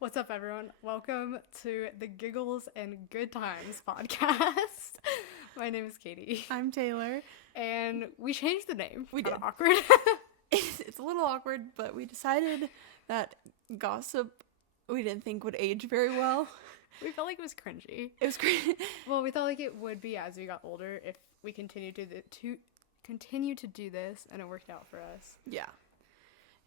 What's up, everyone? Welcome to the Giggles and Good Times podcast. My name is Katie. I'm Taylor. And we changed the name. We Kinda did. awkward. It's a little awkward, but we decided that gossip we didn't think would age very well. We felt like it was cringy. It was great. Well, we thought like it would be as we got older if we continued to continue to do this, and it worked out for us. Yeah.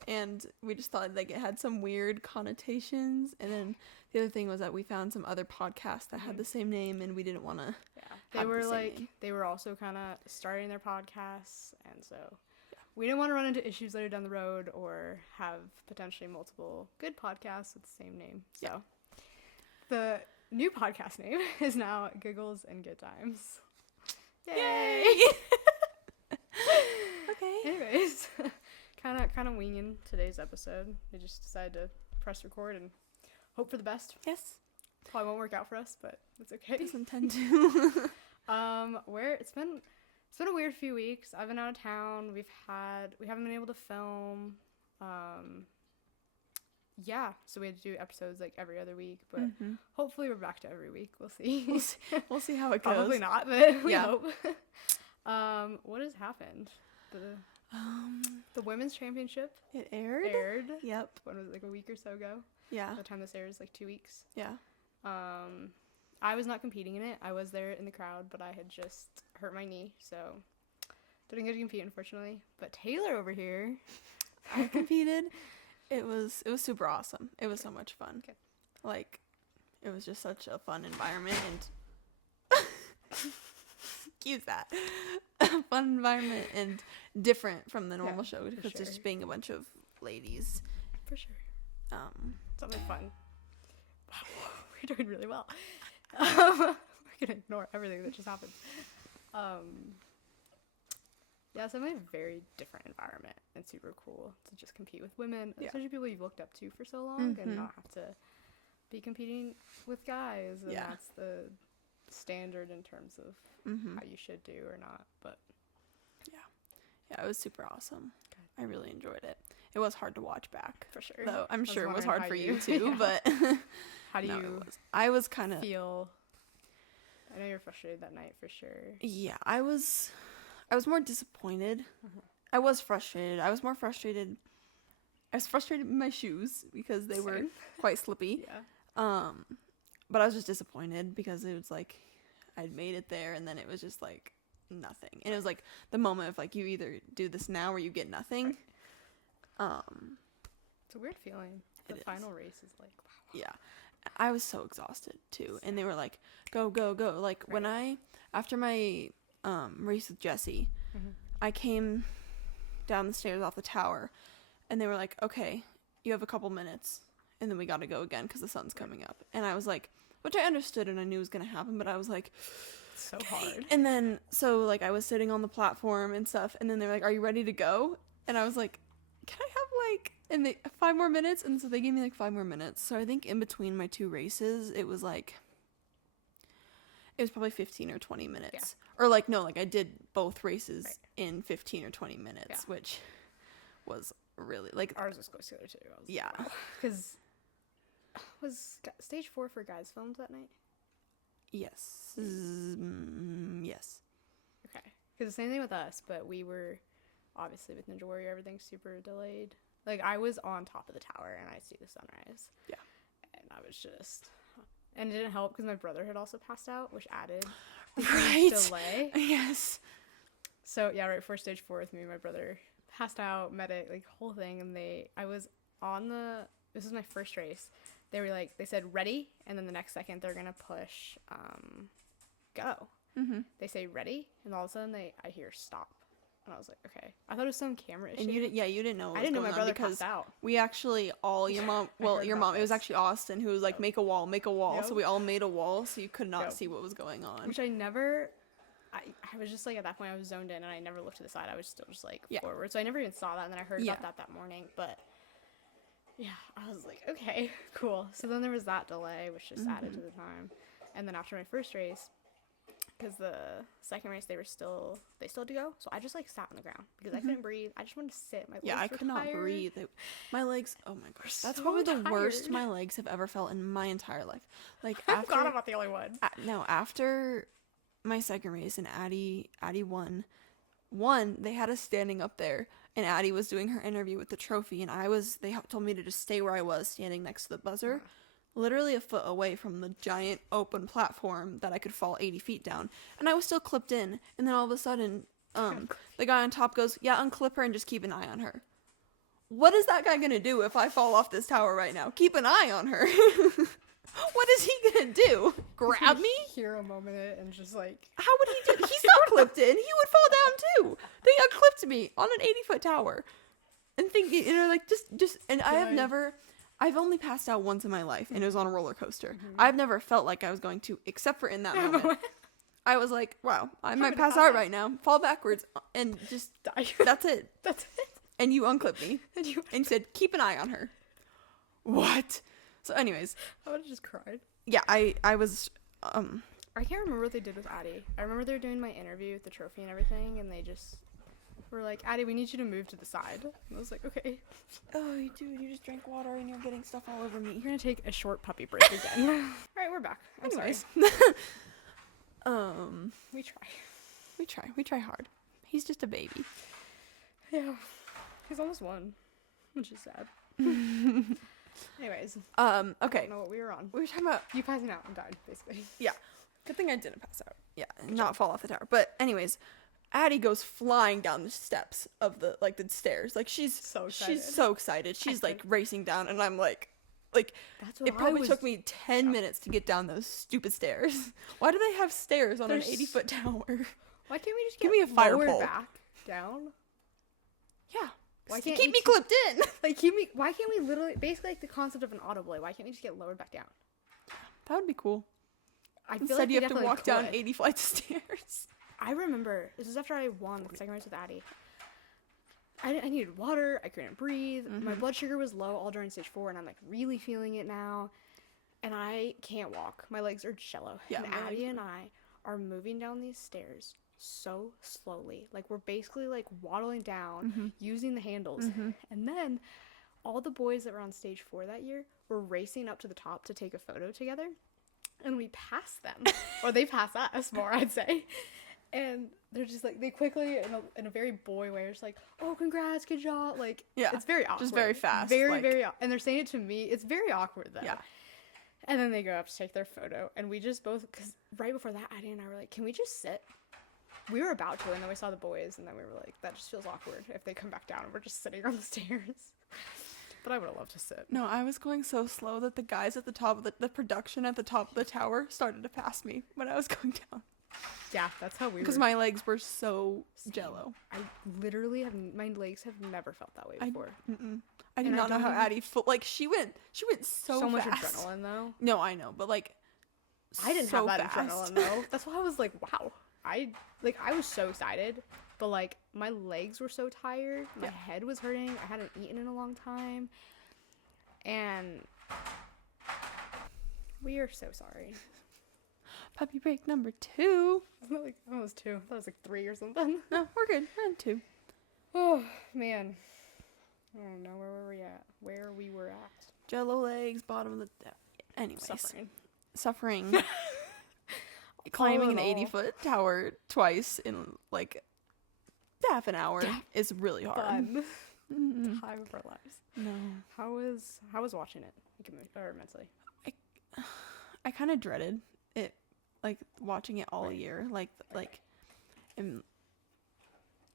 And we just thought like it had some weird connotations. And then the other thing was that we found some other podcasts that had the same name, and we didn't want to. Yeah, they were also kind of starting their podcasts, and so we didn't want to run into issues later down the road or have potentially multiple good podcasts with the same name. So the new podcast name is now Giggles and Good Times. Yay! Okay. Anyways, kind of winging today's episode. We just decided to press record and hope for the best. Yes. Probably won't work out for us, but it's okay. Doesn't tend to. It's been a weird few weeks. I've been out of town. We haven't been able to film. So we had to do episodes like every other week, but hopefully we're back to every week. We'll see. We'll see how it goes. Probably not, but we hope. What has happened? The women's championship It aired? Yep. When was it, like a week or so ago? Yeah. By the time this airs, like 2 weeks. Yeah. I was not competing in it. I was there in the crowd, but I had just hurt my knee, so didn't get to compete, unfortunately. But Taylor over here, I competed. It was super awesome. It was so much fun. Okay. Like, it was just such a fun environment and excuse that. Fun environment and different from the normal show because sure. just being a bunch of ladies. for sure. Something fun. Wow, we're doing really well. We're gonna ignore everything that just happened. So I'm in a very different environment and super cool to just compete with women, especially people you've looked up to for so long and not have to be competing with guys. And that's the standard in terms of how you should do or not. But yeah, it was super awesome. I really enjoyed it. It was hard to watch back. For sure. Though I'm sure it was hard for you too, but how do you I was kind of feel? I know you're frustrated that night for sure. Yeah, I was more disappointed. I was frustrated. I was more frustrated. I was frustrated with my shoes because they were quite slippy. Yeah. But I was just disappointed because it was like I'd made it there and then it was just like nothing. And it was like the moment of like you either do this now or you get nothing. Right. It's a weird feeling. The final race is like, wow. Yeah. I was so exhausted too. And they were like, go, go, go. Like when after my race with Jesse, I came down the stairs off the tower and they were like, okay, you have a couple minutes and then we got to go again because the sun's coming up. And I was like, which I understood and I knew was going to happen, but I was like, so hard. And then, so like I was sitting on the platform and stuff and then they're like, are you ready to go? And I was like, can I have like 5 more minutes? And so they gave me like 5 more minutes. So I think in between my 2 races, it was probably 15 or 20 minutes. Yeah. Or like, no, like I did both races in 15 or 20 minutes, which was really like. Ours was close together too. Yeah. Because was stage 4 for guys filmed that night? Yes. Yes. Okay. Because the same thing with us, but we were obviously with Ninja Warrior, everything's super delayed. Like I was on top of the tower and I see the sunrise. Yeah. And I was just, and it didn't help because my brother had also passed out, which added delay. Yes. So yeah, right before stage 4 with me, my brother passed out, medic, like whole thing, and this is my first race. They said ready, and then the next second they're gonna push go. They say ready, and all of a sudden I hear stop. And I was like, okay. I thought it was some camera issue. And you didn't know what I didn't know was my going brother on passed out. We actually your mom, it was actually Austin who was like, make a wall. Yep. So we all made a wall so you could not see what was going on. Which I was just like, at that point I was zoned in and I never looked to the side. I was still just like forward. So I never even saw that. And then I heard about that morning. But yeah, I was like, okay, cool. So then there was that delay, which just added to the time. And then after my first race, because the second race they still had to go. So I just like sat on the ground because I couldn't breathe. I just wanted to sit. My legs I were could not tired. breathe. My legs. Oh my gosh, that's So probably the worst tired. my legs have ever felt in my entire life. Like I'm glad I'm not the only one. No, after my second race and Addie won. They had us standing up there, and Addie was doing her interview with the trophy, and they told me to just stay where I was, standing next to the buzzer, literally a foot away from the giant open platform that I could fall 80 feet down, and I was still clipped in, and then all of a sudden, the guy on top goes, yeah, unclip her and just keep an eye on her. What is that guy gonna do if I fall off this tower right now? Keep an eye on her. What is he gonna do? Grab me? Hero moment it and just like... How would he do? He's not clipped in. He would fall down too. They unclipped me on an 80-foot tower. And thinking, like, just, and I've only passed out once in my life, and it was on a roller coaster. I've never felt like I was going to, except for in that moment. I was like, wow, I might pass out right now, fall backwards, and just die. That's it. That's it. And you unclipped me. And said, keep an eye on her. What? So anyways. I would have just cried. Yeah, I was, I can't remember what they did with Addie. I remember they were doing my interview with the trophy and everything, and they just were like, Addie, we need you to move to the side. And I was like, okay. Oh, dude, you just drank water and you're getting stuff all over me. You're gonna take a short puppy break again. All right, we're back. Anyways. We try. We try hard. He's just a baby. Yeah. He's almost one, which is sad. Anyways. Okay. I don't know what we were on. We were talking about you passing out and died, basically. Yeah. Good thing I didn't pass out. Yeah, and not fall off the tower. But anyways, Addie goes flying down the steps of the stairs. Like she's so excited. She's like racing down, and I'm like it probably took me 10 minutes to get down those stupid stairs. Why do they have stairs on an 80-foot tower? Why can't we just give me a fire pole back down? Yeah. Why can't keep me clipped in? Why can't we literally basically like the concept of an auto blade? Why can't we just get lowered back down? That would be cool. I feel Instead, like you have to walk down 80 flights of stairs. I remember this is after I won the second race with Addie. I needed water. I couldn't breathe. My blood sugar was low all during stage 4, and I'm like really feeling it now. And I can't walk. My legs are jello. Yeah, and Addie and I are moving down these stairs so slowly. Like we're basically like waddling down using the handles. And then all the boys that were on stage 4 that year were racing up to the top to take a photo together. And we passed them. Or they passed us more, I'd say. And they're just like, they quickly, in a very boy way, are just like, oh, congrats, good job. Like, it's very awkward. Just very fast. Very, and they're saying it to me. It's very awkward, though. Yeah. And then they go up to take their photo. And we just both, because right before that, Addie and I were like, can we just sit? We were about to, and then we saw the boys, and then we were like, that just feels awkward if they come back down and we're just sitting on the stairs. But I would have loved to sit. No, I was going so slow that the guys at the top of the production at the top of the tower started to pass me when I was going down. Yeah, that's how we were. Because my legs were so jello. I literally my legs have never felt that way before. I do not know how Addie she went so much fast. adrenaline though. No, I know, but like I didn't have that adrenaline though. That's why I was like, wow. I was so excited, but like my legs were so tired. My head was hurting. I hadn't eaten in a long time. And we are so sorry. Puppy break number 2. Wasn't it like, it was 2. I thought it was like 3 or something. No, we're good. We're in 2. Oh, man. I don't know where we were at. Jello legs, bottom of the... Anyways. Suffering. Climbing an 80-foot tower twice in like half an hour is really hard. Fun. Time of our lives. No. How was watching it? Or mentally? I kind of dreaded it, like watching it all year, and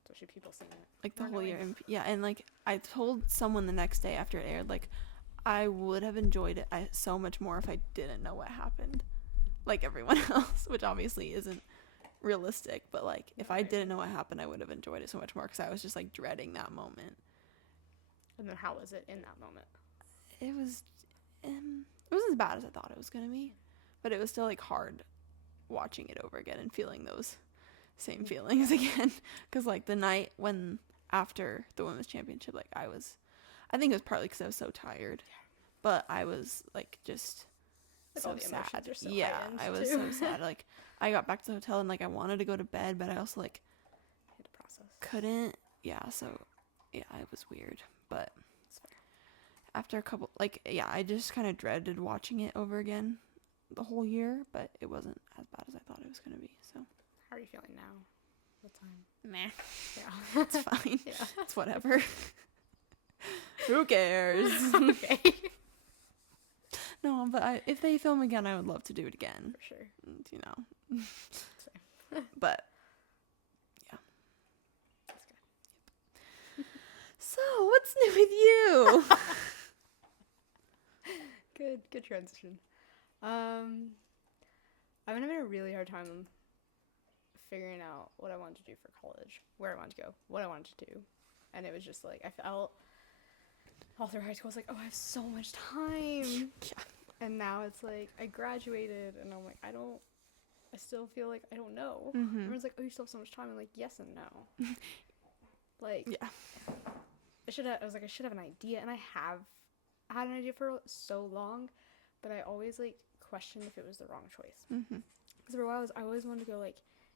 especially people seeing it like the whole year. And, and like I told someone the next day after it aired, like I would have enjoyed it so much more if I didn't know what happened, like everyone else, which obviously isn't realistic. But like if I didn't know what happened, I would have enjoyed it so much more because I was just like dreading that moment. And then how was it in that moment? It wasn't as bad as I thought it was gonna be, but it was still like hard watching it over again and feeling those same feelings again. Because like the night after the women's championship, like I think it was partly because I was so tired, but I was like just Like, so all the emotions sad. are so Yeah, heightened, I was too. so sad. Like, I got back to the hotel and, like, I wanted to go to bed, but I also, like, I had to process. couldn't. Yeah, so, yeah, it was weird. But after a couple, like, yeah, I just kind of dreaded watching it over again the whole year, but it wasn't as bad as I thought it was going to be, so. How are you feeling now? What time? Meh. Yeah. It's fine. Yeah. It's whatever. Who cares? Okay. No, but if they film again, I would love to do it again. For sure. You know. Same. But, yeah. That's good. So, what's new with you? Good transition. I'm having a really hard time figuring out what I wanted to do for college, where I wanted to go, what I wanted to do. And it was just like, I felt all through high school, I was like, oh, I have so much time. Yeah. And now it's like, I graduated, and I'm like, I still feel like I don't know. Mm-hmm. Everyone's like, oh, you still have so much time. I'm like, yes and no. Like, Yeah. I should have an idea, and I have had an idea for so long, but I always, like, questioned if it was the wrong choice. Mm-hmm. Because for a while, I always wanted to go, like,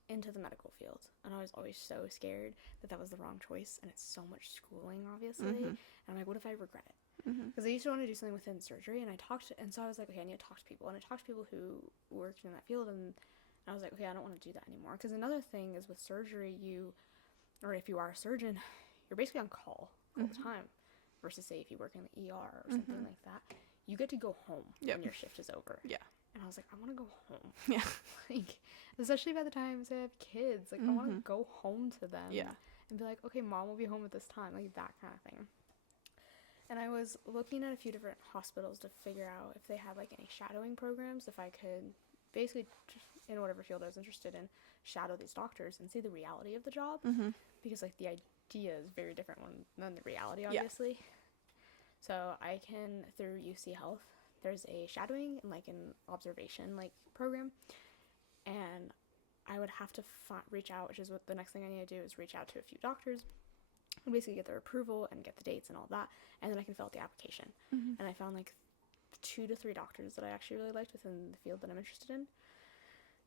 into the medical field, and I was always so scared that was the wrong choice, and it's so much schooling, obviously, Mm-hmm. and I'm like, what if I regret it? Mm-hmm. Because I used to want to do something within surgery, and so I was like, okay, I need to talk to people, and I talked to people who worked in that field, and I was like, okay, I don't want to do that anymore. Because another thing is with surgery, or if you are a surgeon, you're basically on call all the time, versus say if you work in the ER or something like that, you get to go home when your shift is over. Yeah. And I was like, I want to go home. Yeah. Like, especially by the time I have kids, like I want to go home to them. Yeah. And be like, okay, mom will be home at this time, like that kind of thing. And I was looking at a few different hospitals to figure out if they had like any shadowing programs, if I could basically, in whatever field I was interested in, shadow these doctors and see the reality of the job. Mm-hmm. Because like the idea is very different than the reality, obviously. Yeah. So I can, through UC Health, there's a shadowing and like an observation like program, and I would have to reach out, which is what the next thing I need to do is reach out to a few doctors and basically get their approval and get the dates and all that, and then I can fill out the application. And I found like 2 to 3 doctors that I actually really liked within the field that I'm interested in,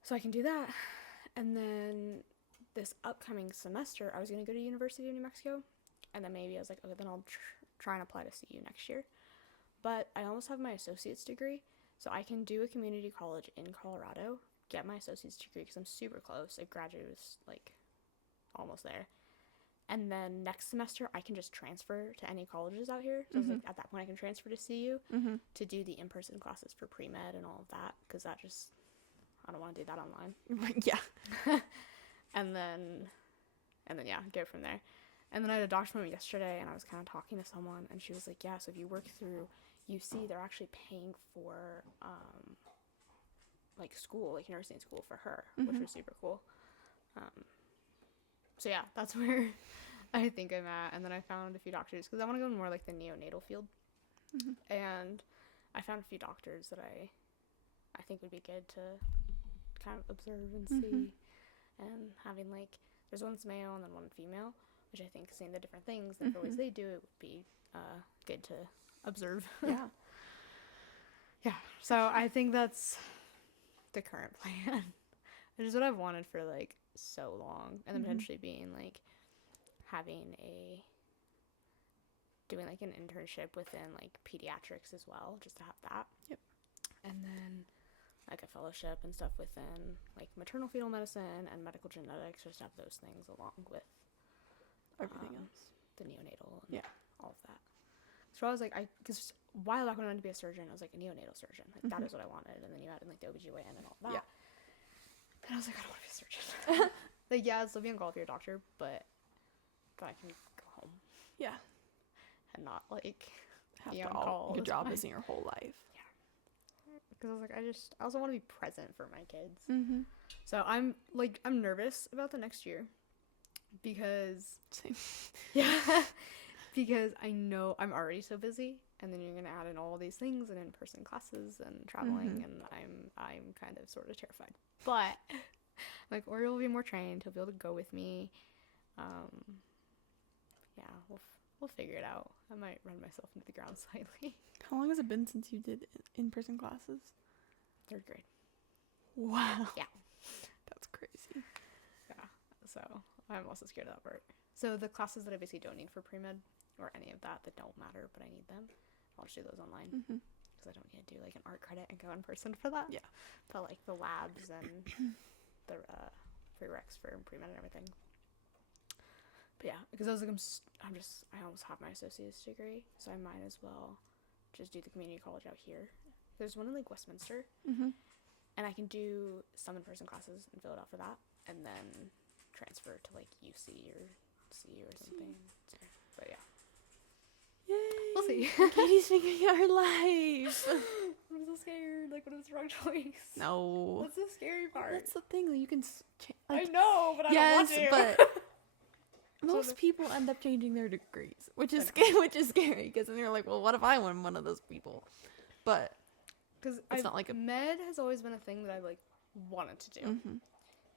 so I can do that. And then this upcoming semester I was going to go to University of New Mexico, and then maybe I was like, okay, then I'll try and apply to CU next year. But I almost have my associate's degree, so I can do a community college in Colorado, get my associate's degree because I'm super close. I graduated like almost there. And then next semester I can just transfer to any colleges out here. So like, at that point I can transfer to CU to do the in-person classes for pre-med and all of that, because I don't want to do that online. Yeah. and then yeah, go from there. And then I had a doctor's appointment yesterday, and I was kind of talking to someone, and she was like, yeah, so if you work through UC, they're actually paying for, like, school, like, nursing school for her, which was super cool. So, yeah, that's where I think I'm at. And then I found a few doctors, because I want to go more, like, the neonatal field. And I found a few doctors that I think would be good to kind of observe and see. And having, like, there's one male and then one female, which I think seeing the different things, the different ways they do it would be good to observe. Yeah. Yeah. So I think that's the current plan. Which is what I've wanted for like so long. And then potentially being like doing like an internship within like pediatrics as well, just to have that. Yep. And then like a fellowship and stuff within like maternal fetal medicine and medical genetics, just to have those things along with Everything else. The neonatal and all of that. So I was like, because a while back when I wanted to be a surgeon, I was like a neonatal surgeon. Like that is what I wanted. And then you add in like the OBGYN and all that. Yeah. And I was like, I don't want to be a surgeon. Like, yeah, I'd still be on call if you're a doctor, but I can go home. Yeah. And not like Have be to on call. your job isn't your whole life. Yeah. Because I was like, I also want to be present for my kids. Mm-hmm. So I'm nervous about the next year. Because Same. because I know I'm already so busy, and then you're gonna add in all these things and in-person classes and traveling, and I'm kind of sort of terrified. But like, Ori will be more trained. He'll be able to go with me. Yeah, we'll figure it out. I might run myself into the ground slightly. How long has it been since you did in-person classes? 3rd grade. Wow. Yeah. That's crazy. Yeah. So I'm also scared of that part. So the classes that I basically don't need for pre-med or any of that don't matter, but I need them, I'll just do those online. Because I don't need to do like an art credit and go in person for that. Yeah. But like the labs and the prereqs for pre-med and everything. But yeah, because I was like, I almost have my associate's degree, so I might as well just do the community college out here. There's one in like Westminster, and I can do some in-person classes and fill it out for that, and then transfer to like UC or CU or something. So, but yeah. Yay! We'll see. Katie's figuring out her life. I'm so scared. Like, what if it's the wrong choice? No. That's the scary part. That's the thing that you can. I know, but I yes, don't want to. but most people end up changing their degrees, which is scary because then you're like, well, what if I were one of those people? But because it's not like a med has always been a thing that I like wanted to do.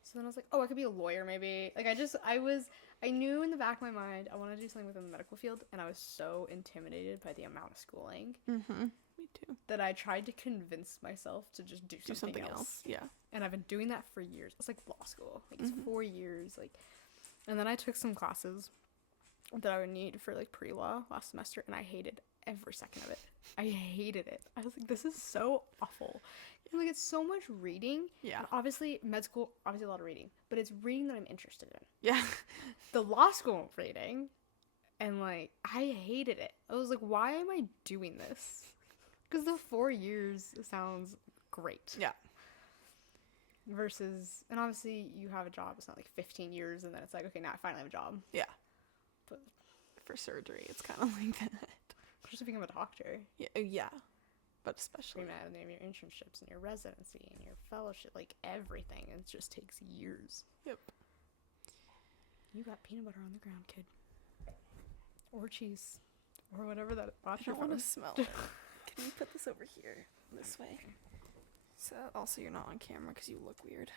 So then I was like, oh, I could be a lawyer maybe. Like I knew in the back of my mind I wanted to do something within the medical field, and I was so intimidated by the amount of schooling. Me too. That I tried to convince myself to just do something else. Yeah. And I've been doing that for years. It's like law school. Like it's 4 years. Like, and then I took some classes that I would need for like pre-law last semester, and I hated every second of it. I hated it. I was like, this is so awful. And like, it's so much reading. Yeah. And obviously, med school, obviously a lot of reading, but it's reading that I'm interested in. Yeah. The law school reading, and like, I hated it. I was like, why am I doing this? Because the 4 years sounds great. Yeah. Versus, and obviously you have a job. It's not like 15 years and then it's like, okay, now I finally have a job. Yeah. But for surgery, it's kind of like that. Just to become a doctor. Yeah. But especially. Pre-med, and then your internships and your residency and your fellowship, like everything. It just takes years. Yep. You got peanut butter on the ground, kid. Or cheese. Or whatever that I don't want to smell it. Can you put this over here? This way. So, also you're not on camera because you look weird.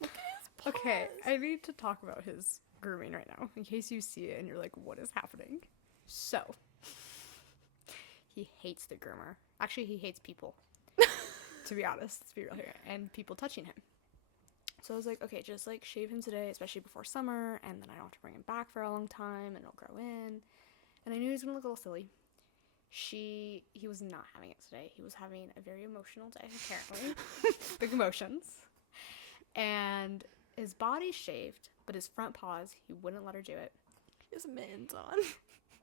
Look at his paws. Okay, I need to talk about his grooming right now, in case you see it and you're like, what is happening? So, he hates the groomer. Actually, he hates people. To be honest, let's be real here. And people touching him. So I was like, okay, just like shave him today, especially before summer, and then I don't have to bring him back for a long time, and it'll grow in. And I knew he was gonna look a little silly. He was not having it today. He was having a very emotional day, apparently. Big emotions. And his body's shaved, but his front paws, he wouldn't let her do it. He has mittens on.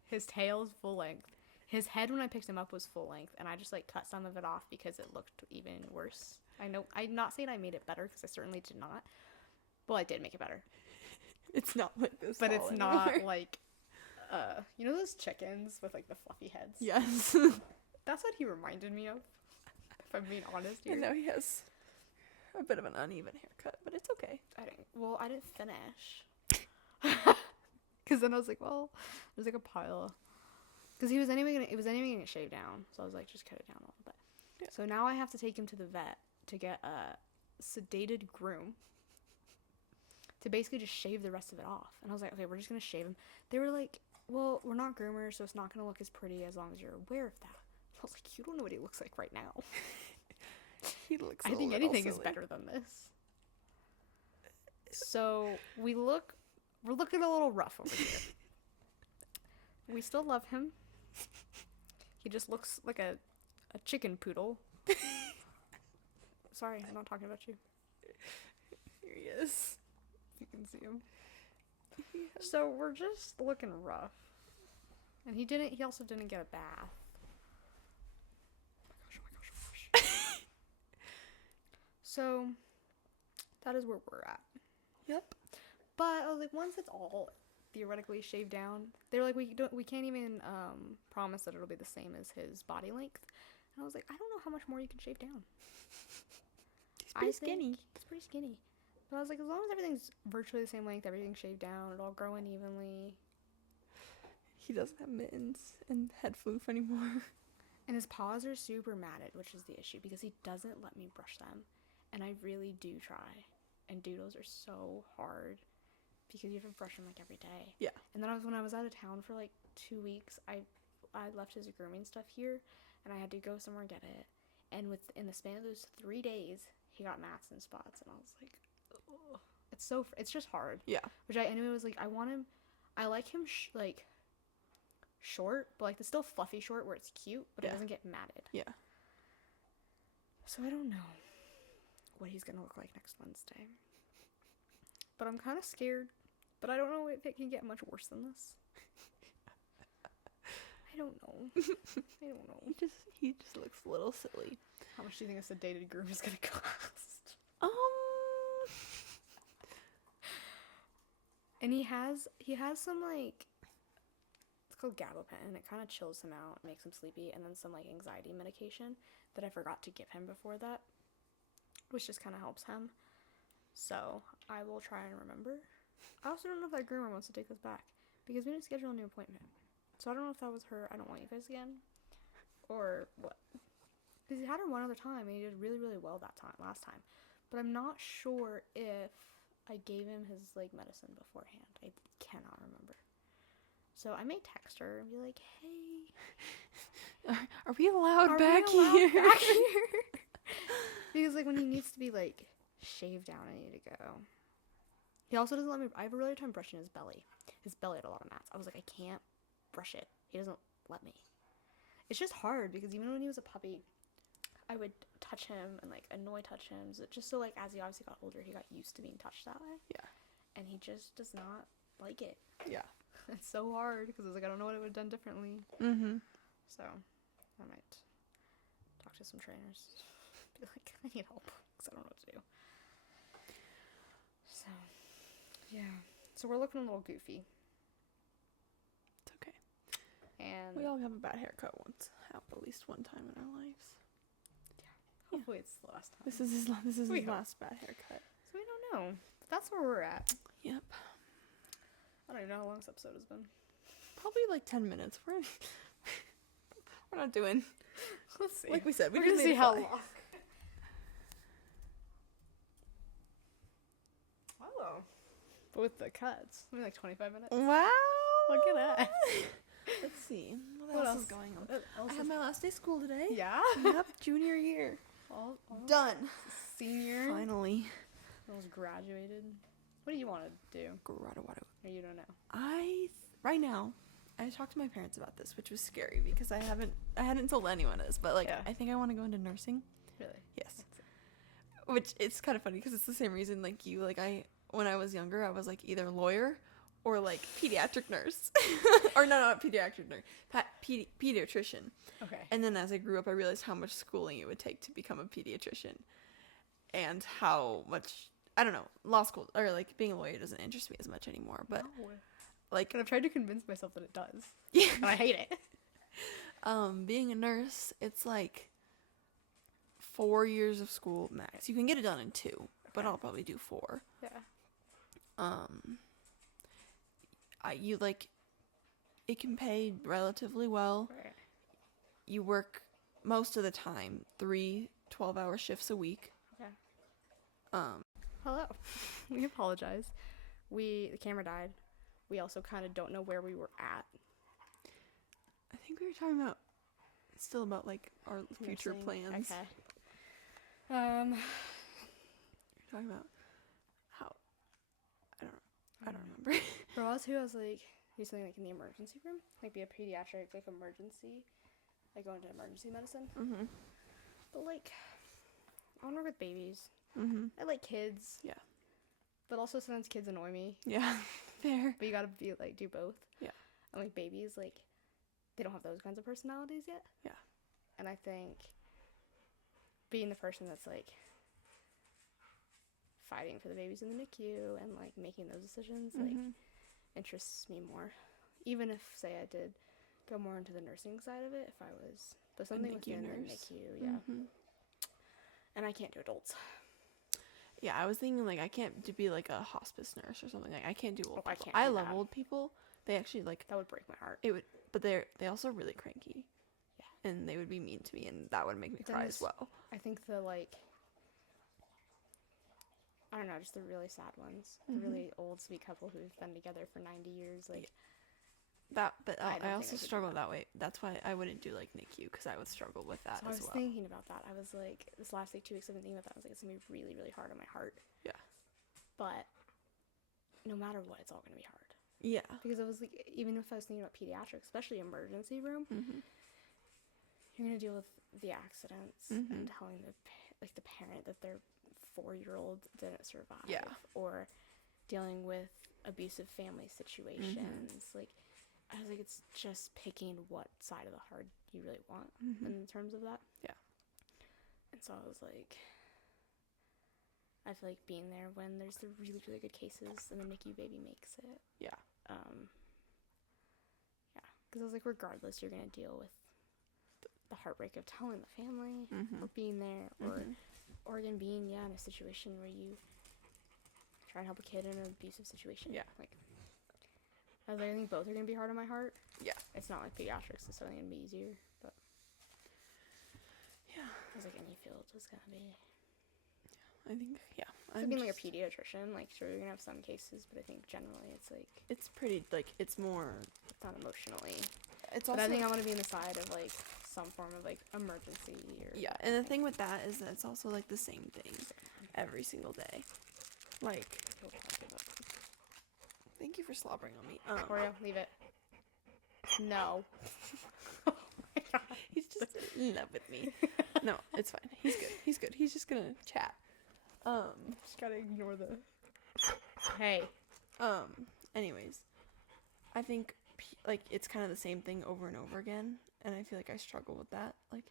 His tail is full length. His head, when I picked him up, was full length, and I just like cut some of it off because it looked even worse. I know, I'm not saying I made it better, because I certainly did not. Well, I did make it better. It's not like this. But it's not like, you know those chickens with like the fluffy heads? Yes. That's what he reminded me of, if I'm being honest here. I know he has a bit of an uneven haircut, but it's okay. I didn't finish. Because then I was like, well, there's like a pile. Because it was anyway gonna shave down. So I was like, just cut it down a little bit. Yeah. So now I have to take him to the vet to get a sedated groom to basically just shave the rest of it off. And I was like, okay, we're just gonna shave him. They were like, well, we're not groomers, so it's not gonna look as pretty as long as you're aware of that. I was like, you don't know what he looks like right now. He looks I think anything is better than this. So we're looking a little rough over here. We still love him. He just looks like a chicken poodle. Sorry, I'm not talking about you. Here he is. You can see him. Yeah. So we're just looking rough. And he also didn't get a bath. Oh my gosh. So that is where we're at. Yep. But I was like, once it's all theoretically shaved down, they're like, we can't even promise that it'll be the same as his body length. And I was like, I don't know how much more you can shave down. He's pretty skinny. He's pretty skinny. But I was like, as long as everything's virtually the same length, everything's shaved down, it'll all grow in evenly. He doesn't have mittens and head floof anymore. And his paws are super matted, which is the issue, because he doesn't let me brush them. And I really do try. And doodles are so hard because you have to brush them like every day. Yeah. And then when I was out of town for like 2 weeks, I left his grooming stuff here, and I had to go somewhere and get it. And in the span of those 3 days, he got mats and spots, and I was like, ugh. It's just hard. Yeah. Which I anyway was like, I like him like short, but like the still fluffy short where it's cute, but it doesn't get matted. Yeah. So I don't know what he's gonna look like next Wednesday. But I'm kind of scared. But I don't know if it can get much worse than this. I don't know. He just looks a little silly. How much do you think a sedated groom is gonna cost? And he has some like, it's called gabapentin, and it kind of chills him out, makes him sleepy, and then some like anxiety medication that I forgot to give him before that, which just kind of helps him. So I will try and remember. I also don't know if that groomer wants to take us back because we didn't schedule a new appointment. So I don't know if that was her, I don't want you guys again, or what. Because he had her one other time and he did really, really well last time. But I'm not sure if I gave him his like medicine beforehand. I cannot remember. So I may text her and be like, hey, are we allowed back here? Because like when he needs to be like shaved down, I need to go. He also doesn't let me, I have a really hard time brushing his belly. His belly had a lot of mats. I was like, I can't brush it. He doesn't let me. It's just hard because even when he was a puppy, I would touch him and like touch him. So just so like as he obviously got older, he got used to being touched that way. Yeah. And he just does not like it. Yeah. It's so hard because I was like, I don't know what I would have done differently. Mm-hmm. So I might talk to some trainers. Be like, I need help because I don't know what to do. So yeah. So we're looking a little goofy. It's okay. And we all have a bad haircut once, at least one time in our lives. Yeah. Hopefully it's the last time. This is his last bad haircut. So we don't know. But that's where we're at. Yep. I don't even know how long this episode has been. Probably like 10 minutes. We're not doing. Let's see. Like we said, we're gonna see how long. Hello. But with the cuts, maybe like 25 minutes. Wow. Look at that. Let's see. What else is going on? I had my last day of school today. Yeah? Yep, junior year. All done. Senior. Finally. Almost graduated. What do you want to do? Graduate. Or you don't know? Right now, I talked to my parents about this, which was scary because I hadn't told anyone this, but like, I think I want to go into nursing. Really? Yes. Which it's kind of funny because it's the same reason like you, like when I was younger, I was like either lawyer or like pediatric nurse. Or no, not pediatric nurse, pediatrician. Okay. And then as I grew up, I realized how much schooling it would take to become a pediatrician and how much, I don't know, law school or like being a lawyer doesn't interest me as much anymore, but no. Like, and I've tried to convince myself that it does. Yeah. And I hate it. Being a nurse, it's like 4 years of school max. You can get it done in 2, but I'll probably do 4. Yeah. You like, it can pay relatively well. Right. You work most of the time 3 12-hour shifts a week. Yeah. Hello. We apologize. The camera died. We also kind of don't know where we were at. I think we were talking about like our future plans. Okay. We're talking about how I don't remember. For us who has like do something like in the emergency room, like be a pediatric like emergency, like go into emergency medicine. Mm-hmm. But like, I want to work with babies. Mm-hmm. I like kids. Yeah. But also sometimes kids annoy me. Yeah. Fair. But you gotta be like do both. Yeah. And like babies, like they don't have those kinds of personalities yet. Yeah. And I think being the person that's like fighting for the babies in the NICU and like making those decisions like interests me more. Even if say I did go more into the nursing side of it, if I was but something within the NICU, yeah. Mm-hmm. And I can't do adults. Yeah, I was thinking like I can't be like a hospice nurse or something. Like I can't do old people. I can't. I love old people. They actually like that would break my heart. It would, but they also really cranky. Yeah. And they would be mean to me, and that would make me cry as well. I think the like, I don't know, just the really sad ones, the really old sweet couple who've been together for 90 years. Like, But I don't I think also could do struggle that way. That's why I wouldn't do like NICU, because I would struggle with that So I as was well. thinking about that. I was like, this last like 2 weeks I've been thinking about that. I was like, it's gonna be really, really hard on my heart. Yeah. But no matter what, it's all gonna be hard. Yeah. Because I was like, even if I was thinking about pediatrics, especially emergency room, you're gonna deal with the accidents and telling the parent that their 4-year-old didn't survive. Yeah. Or dealing with abusive family situations. Like, I was like, it's just picking what side of the heart you really want in terms of that. Yeah. And so I was like, I feel like being there when there's the really, really good cases and the NICU baby makes it. Yeah. Yeah. Because I was like, regardless, you're going to deal with the heartbreak of telling the family or being there or again being, in a situation where you try and help a kid in an abusive situation. Yeah. Like, I was like, I think both are going to be hard on my heart. Yeah. It's not like pediatrics is something going to be easier, but yeah. I was like, any field is going to be. I think, I mean, like a pediatrician, like, sure, you're going to have some cases, but I think generally it's like. It's pretty, like, it's more. It's not emotionally. It's but also. I think I want to be on the side of, like, some form of, like, emergency or. Yeah, and the thing with that is that it's also, like, the same thing every single day. Like. Thank you for slobbering on me. Oreo, leave it. No. Oh my god. He's just in love with me. No, it's fine. He's good. He's good. He's just gonna chat. Just gotta ignore the. Hey. Anyways, I think like it's kind of the same thing over and over again, and I feel like I struggle with that, like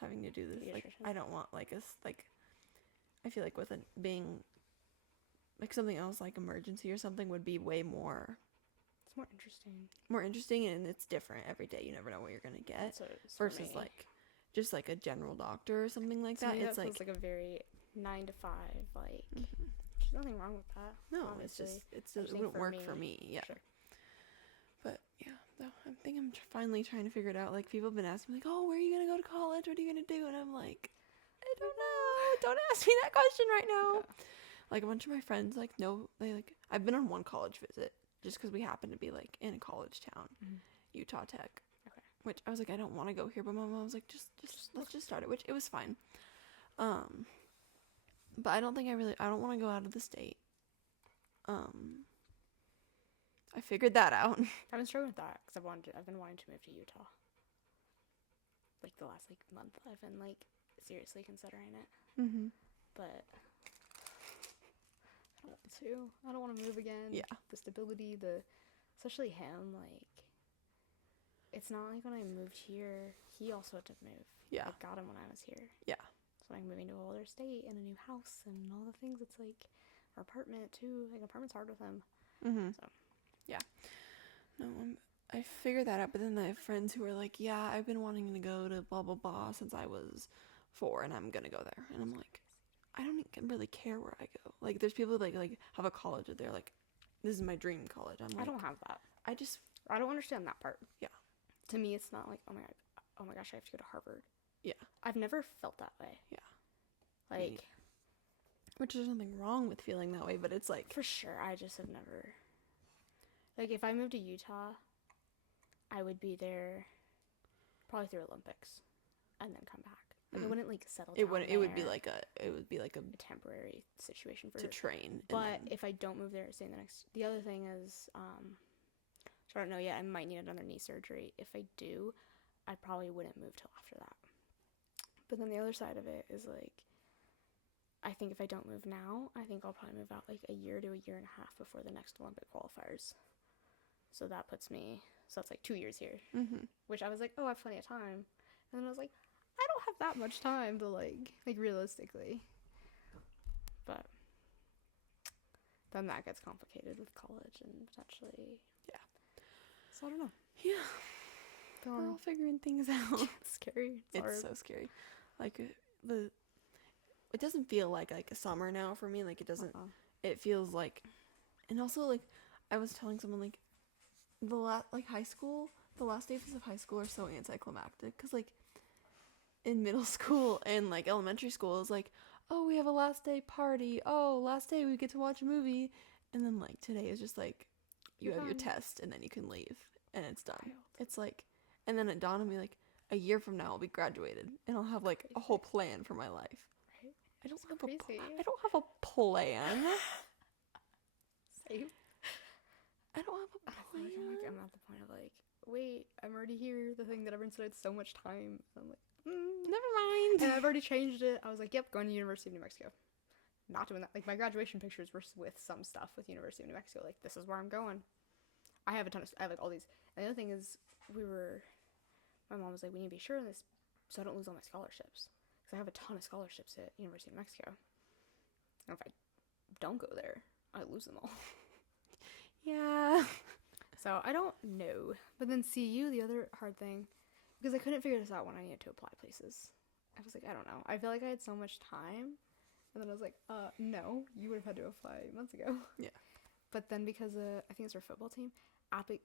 having to do this. Like I don't want like I feel like with it being like something else, like emergency or something, would be way more. It's more interesting. More interesting, and it's different every day. You never know what you're gonna get. Versus like just like a general doctor or something like that. It's like a very 9 to 5. Like there's nothing wrong with that. No, honestly. it wouldn't work for me. Yeah. Sure. But yeah, though I think I'm finally trying to figure it out. Like people have been asking me, like, "Oh, where are you gonna go to college? What are you gonna do?" And I'm like, I don't know. Don't ask me that question right now. Yeah. Like a bunch of my friends, like, no, they like. I've been on one college visit just because we happen to be like in a college town, Utah Tech. Okay. Which I was like, I don't want to go here, but my mom was like, just let's just start it. Which it was fine. But I don't think I don't want to go out of the state. I figured that out. I've been struggling with that because I've been wanting to move to Utah. Like the last like month, I've been like seriously considering it. But I don't want to. I don't want to move again. Yeah. The stability, especially him, like it's not like when I moved here, he also had to move. Yeah. I got him when I was here. Yeah. So like moving to a older state and a new house and all the things, it's like our apartment too. Like apartment's hard with him. So. Yeah. No, I figured that out, but then I have friends who are like, yeah, I've been wanting to go to blah, blah, blah since I was 4, and I'm going to go there. And I'm like, I don't really care where I go. Like, there's people that like have a college that they're like, this is my dream college. I'm like, I don't have that. I don't understand that part. Yeah. To me, it's not like, oh my gosh, I have to go to Harvard. Yeah. I've never felt that way. Yeah. Like. Which there's nothing wrong with feeling that way, but it's like. For sure, I just have never. Like, if I moved to Utah, I would be there probably through Olympics and then come back. Like, I wouldn't, like, settle down It would be like a temporary situation to train. But if I don't move there, say the other thing is, I don't know yet, I might need another knee surgery. If I do, I probably wouldn't move till after that. But then the other side of it is, like, I think if I don't move now, I think I'll probably move out, like, a year to a year and a half before the next Olympic qualifiers. So that puts me, that's like 2 years here, which I was like, oh, I have plenty of time. And then I was like, I don't have that much time to like realistically. But then that gets complicated with college and potentially. Yeah. So I don't know. Yeah. We're all figuring things out. It's scary. It's so scary. Like it doesn't feel like a summer now for me. Like it doesn't. It feels like, and also like I was telling someone like. High school, the last days of high school are so anticlimactic because like in middle school and like elementary school is like, oh, we have a last day party, oh, last day we get to watch a movie, and then like today is just like you have your test and then you can leave. and it's done. Wild. It's like, and then it dawned on me, like, a year from now I'll be graduated, and I'll have, like, a whole plan for my life. Right? I don't It's have crazy. I don't have a plan. Same. I don't have a I feel plan. like I'm at the point of like, wait, I'm already here. The thing that everyone said so much time. And I'm like, Never mind. And I've already changed it. I was like, yep, going to University of New Mexico. Not doing that. Like, my graduation pictures were with some stuff with University of New Mexico. Like, this is where I'm going. I have I have like all these. And the other thing is, my mom was like, we need to be sure of this so I don't lose all my scholarships. Because I have a ton of scholarships at University of New Mexico. And if I don't go there, I lose them all. Yeah. So I don't know. But then CU, the other hard thing, because I couldn't figure this out when I needed to apply places. I was like, I don't know. I feel like I had so much time. And then I was like, no, you would have had to apply months ago. Yeah. But then because I think it's our football team,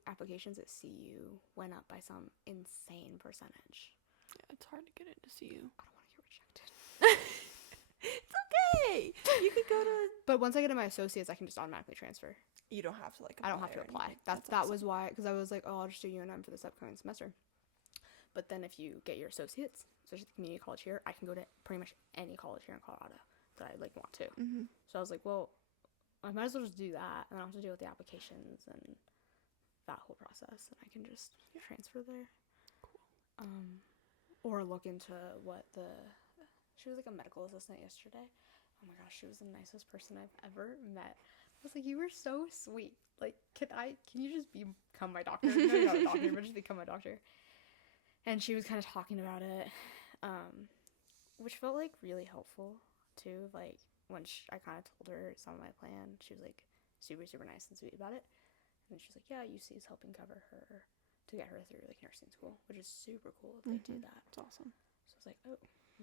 applications at CU went up by some insane percentage. Yeah, it's hard to get into CU. I don't want to get rejected. It's okay. You could go to. But once I get in my associates, I can just automatically transfer. You don't have to like. I don't have to apply. That awesome. was why, because I was like, oh, I'll just do UNM for this upcoming semester. But then if you get your associates, especially the community college here, I can go to pretty much any college here in Colorado that I like want to. Mm-hmm. So I was like, well, I might as well just do that, and I don't have to deal with the applications and that whole process, and I can just transfer there. Cool. Or look into she was like a medical assistant yesterday. Oh my gosh, she was the nicest person I've ever met. I was like, you were so sweet. Like, can you just become my doctor? No, you're not a doctor, but just become my doctor. And she was kind of talking about it, which felt like really helpful too. Like when I kind of told her some of my plan, she was like super, super nice and sweet about it. And then she's like, yeah, UC is helping cover her to get her through like nursing school, which is super cool if they do that. It's awesome. So I was like, oh,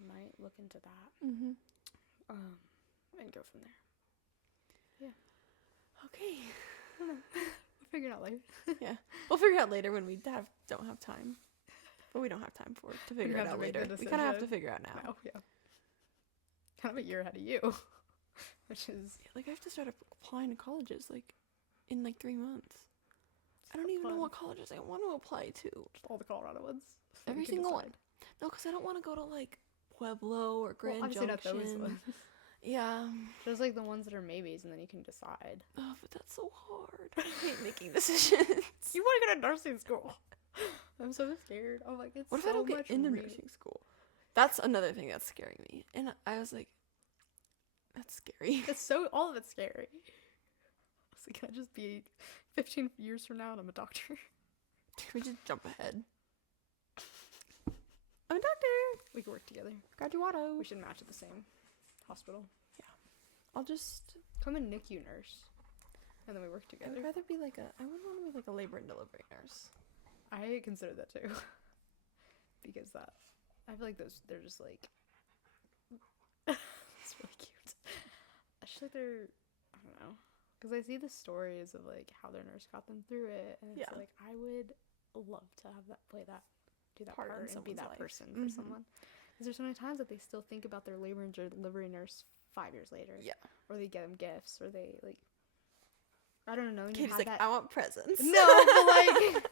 might look into that. Mm-hmm. And go from there. Yeah. Okay. I don't know. We'll figure it out later. Yeah. We'll figure it out later when we don't have time. But we don't have time to figure it out later. We kind of have to figure it out now. No, yeah. Kind of a year ahead of you. Which is... Yeah, like, I have to start applying to colleges, like, in, like, 3 months. I don't even know what colleges I want to apply to. Just all the Colorado ones. Every single one. No, because I don't want to go to, like, Pueblo or Grand Junction. Not those ones. Yeah. There's, like, the ones that are maybes, and then you can decide. Oh, but that's so hard. I hate making decisions. You want to go to nursing school. I'm so scared. I'm like, it's what if so I don't get into nursing school? That's another thing that's scaring me. And I was like, that's scary. All of it's scary. I was like, can I just be 15 years from now and I'm a doctor? We just jump ahead. I'm a doctor. We could work together. Graduato. We should match at the same hospital. Yeah. I'll just come and NICU nurse. And then we work together. I would rather be like I wouldn't want to be like a labor and delivery nurse. I consider that too. Because I feel like they're just like, it's really cute. I just like I don't know. Because I see the stories of like how their nurse got them through it. And it's like, I would love to have do that part and be that person for someone. Because there's so many times that they still think about their labor and delivery nurse 5 years later. Yeah. Or they get them gifts, or they like, I don't know. Katie's like, I want presents. No, but like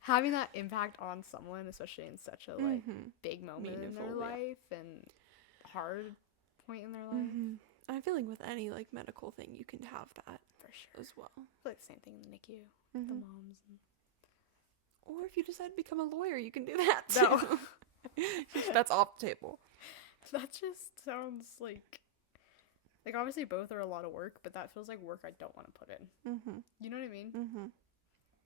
having that impact on someone, especially in such a like big moment in their life and hard point in their life. I feel like with any like medical thing, you can have that for sure as well. Like the same thing in the NICU, the moms. Or if you decide to become a lawyer, you can do that too. No. That's off the table. That just sounds like obviously both are a lot of work, but that feels like work I don't want to put in. You know what I mean?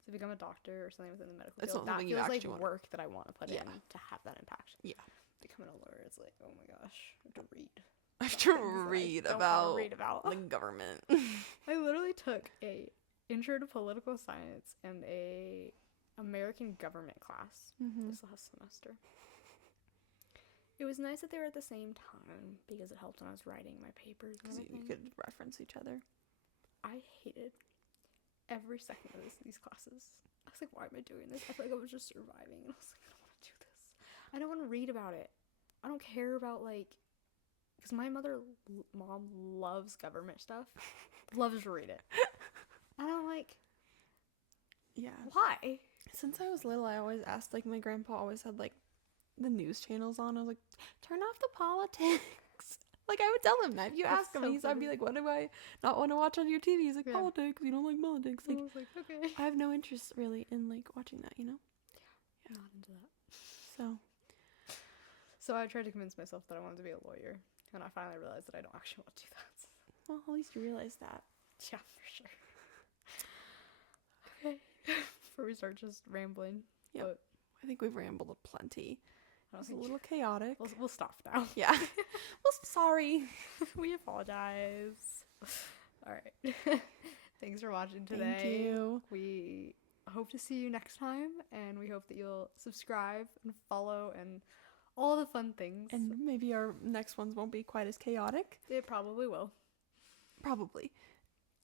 To become a doctor or something within the medical field, that feels like work that I want to put in to have that impact. Yeah. Becoming a lawyer, it's like, oh my gosh, I have to read. I have to read about the government. I literally took a intro to political science and a American government class this last semester. It was nice that they were at the same time because it helped when I was writing my papers. Because you could reference each other. I hated every second of these classes. I was like, why am I doing this? I feel like I was just surviving. And I was like, I don't want to do this. I don't want to read about it. I don't care about like, because my mom loves government stuff. Loves to read it. And I'm like, yeah. Why? Since I was little, I always asked, like, my grandpa always had, like, the news channels on. I was like, turn off the politics. Like, I would tell him that. If you That's ask him, so I'd be like, what do I not want to watch on your TV? He's like, Yeah. politics. You don't like politics. I Like, was like, okay. I have no interest, really, in, like, watching that, you know? Yeah. Not into that. So, I tried to convince myself that I wanted to be a lawyer, and I finally realized that I don't actually want to do that. well, at least you realize that. Yeah, for sure. Okay. Before we start just rambling. Yep. But I think we've rambled plenty. I don't It's a think little chaotic. we'll stop now. Yeah. Well, sorry. We apologize. All right. Thanks for watching today. Thank you. We hope to see you next time, and we hope that you'll subscribe and follow and all the fun things. And maybe our next ones won't be quite as chaotic. It probably will. Probably.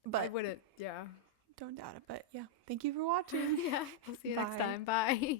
I But wouldn't, yeah. don't doubt it. But yeah, thank you for watching. Yeah. We'll see you next Bye. time. Bye.